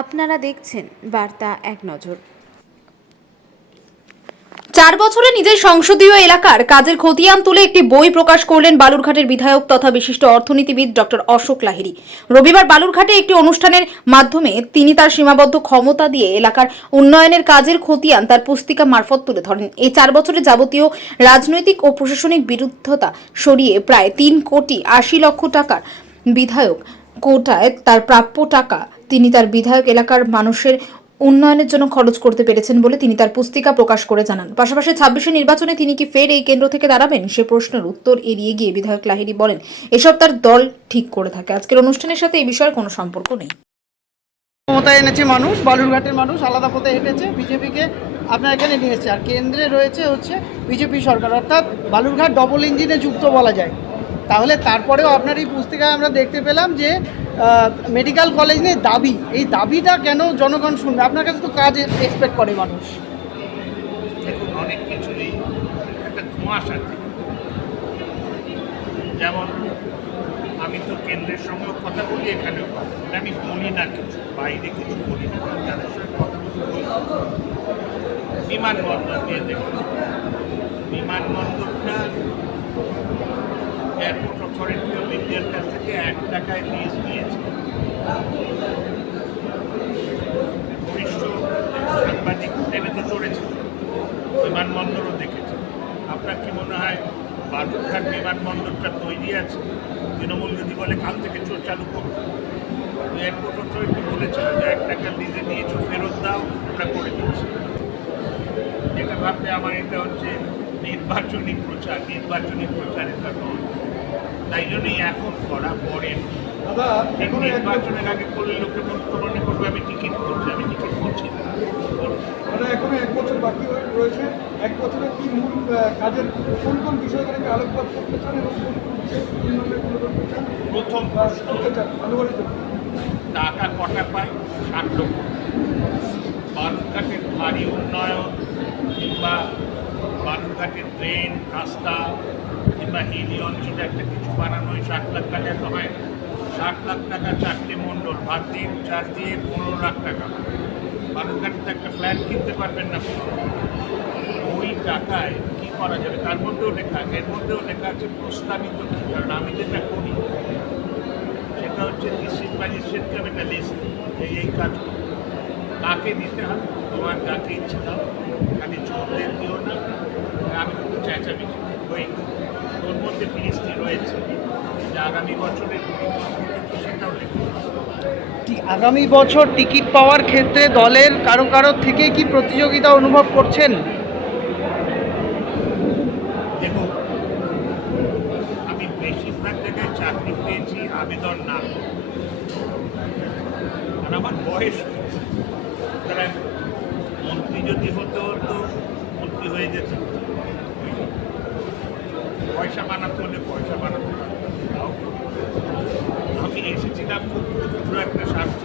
আপনারা দেখছেন বার্তা এক নজর। চার বছরে নিজের সংসদীয় এলাকার কাজের খতিয়ান তুলে একটি বই প্রকাশ করলেন বালুরঘাটের বিধায়ক তথা বিশিষ্ট অর্থনীতিবিদ ডক্টর অশোক লাহিড়ী। রবিবার বালুরঘাটে একটি অনুষ্ঠানের মাধ্যমে তিনি তার সীমাবদ্ধ ক্ষমতা দিয়ে এলাকার উন্নয়নের কাজের খতিয়ান তার পুস্তিকা মারফত তুলে ধরেন। এই চার বছরে যাবতীয় রাজনৈতিক ও প্রশাসনিক বিরুদ্ধতা সরিয়ে প্রায় তিন কোটি আশি লক্ষ টাকার বিধায়ক কোটায় তার প্রাপ্য টাকা তিনি তার বিধায়ক এলাকার মানুষের উন্নয়নের জন্য খরচ করতে পেরেছেন বলে তিনি তার পুস্তিকা প্রকাশ করে জানান। পাশাপাশি ছাব্বিশে নির্বাচনে তিনি কি ফের এই কেন্দ্র থেকে দাঁড়াবেন? সে প্রশ্নের উত্তর এড়িয়ে গিয়ে বিধায়ক লাহিড়ী বলেন, এসব তার দল ঠিক করে থাকে। আজকের অনুষ্ঠানের সাথে এই বিষয়ের কোনো সম্পর্ক নেই। ক্ষমতায় এনেছে মানুষ, বালুরঘাটের মানুষ, আলাদা পথে হেঁটেছে, বিজেপিকে আপনার এখানে নিয়ে এসেছে। আর কেন্দ্রে রয়েছে হচ্ছে বিজেপি সরকার, অর্থাৎ বালুরঘাট ডবল ইঞ্জিনে যুক্ত বলা যায়। তাহলে তারপরেও আপনার এই পুস্তিকায় আমরা দেখতে পেলাম যে মেডিকেল কলেজ নিয়ে দাবি। এই দাবিটা কেন জনগণ শুনবে? আপনার কাছে তো কাজ এক্সপেক্ট করে মানুষ। দেখুন, অনেক কিছুরই একটা ধোঁয়াশা যেমন, আমি তো কেন্দ্রের সঙ্গে কথা বলি, এখানেও আমি বলি না কিছু, বাইরে কিছু বলি না। যাদের সঙ্গে কথা বলি। বিমানবন্দর দিয়ে দেখুন। বিমানবন্দরটা এয়ারপোর্ট অথরিটি অফ ইন্ডিয়ার কাছ থেকে এক টাকায় লিজ নিয়েছে বরিষ্ঠ সাংবাদিক তো চড়েছে বিমানবন্দরও দেখেছে আপনার কি মনে হয় বালুরঘাট বিমানবন্দরটা তৈরি আছে তৃণমূল যদি বলে কাল থেকে চোর চালু করো এয়ারপোর্ট অথরিটি বলেছিল যে এক টাকা লিজে নিয়েছো ফেরত দাও ওটা করে দিচ্ছি এটা ভাবতে আমার এটা হচ্ছে নির্বাচনী প্রচার নির্বাচনী প্রচার এটা নয়। তাই জন্যই এখন করা পরে। দাদা ঠিক এখনও এক নির্বাচনের আগে করলে লোকে মনে করবে আমি টিকিট করছি আমি টিকিট করছি না। মানে এখনও এক বছর বাকি রয়েছে। এক কি মূল কাজের কোন কোন বিষয়গুলোকে আলোকপাত করতে চান এবং কোন কোন বিষয় প্রথম টাকা কটা পায়? ষাট লক্ষ। বালুরঘাটের ভারী উন্নয়ন কিংবা বালুরঘাটের ট্রেন রাস্তা কিংবা হিলি অঞ্চলে একটা কিছু বানানো হয়, ষাট লাখ টাকা তো হয়। ষাট লাখ টাকা চারটে মণ্ডল, ভাত দিন চার দিয়ে পনেরো লাখ টাকা। বালুরঘাটে একটা ফ্ল্যাট কিনতে পারবেন না। ওই টাকায় কি করা যাবে? তার মধ্যেও লেখা এর মধ্যেও লেখা আছে প্রস্তাবিত কি? কারণ আমি যেটা করি। সেটা হচ্ছে ডিস্ট্রিক্ট ম্যাজিস্ট্রেটকে আমি একটা লিস্ট এই এই কাজ। কাকে দিতে হবে? তোমার যাকে ইচ্ছে দাও। খালি চোরদের দিও না। আমি কিন্তু চেঁচামেচি ওই ওর মধ্যে ফিরিস্তি রয়েছে যে আগামী বছর টিকিট পাওয়ার ক্ষেত্রে দলের কারও কারও থেকে কি প্রতিযোগিতা অনুভব করছেন? আমি বেশিরভাগ জায়গায় চাকরি পেয়েছি আবেদন না। করে। আর আমার বয়স মন্ত্রী যদি হতে হতো মন্ত্রী হয়ে যেত পয়সা বানাতে হলে পয়সা বানাতে খুব ক্ষুদ্র একটা স্বার্থ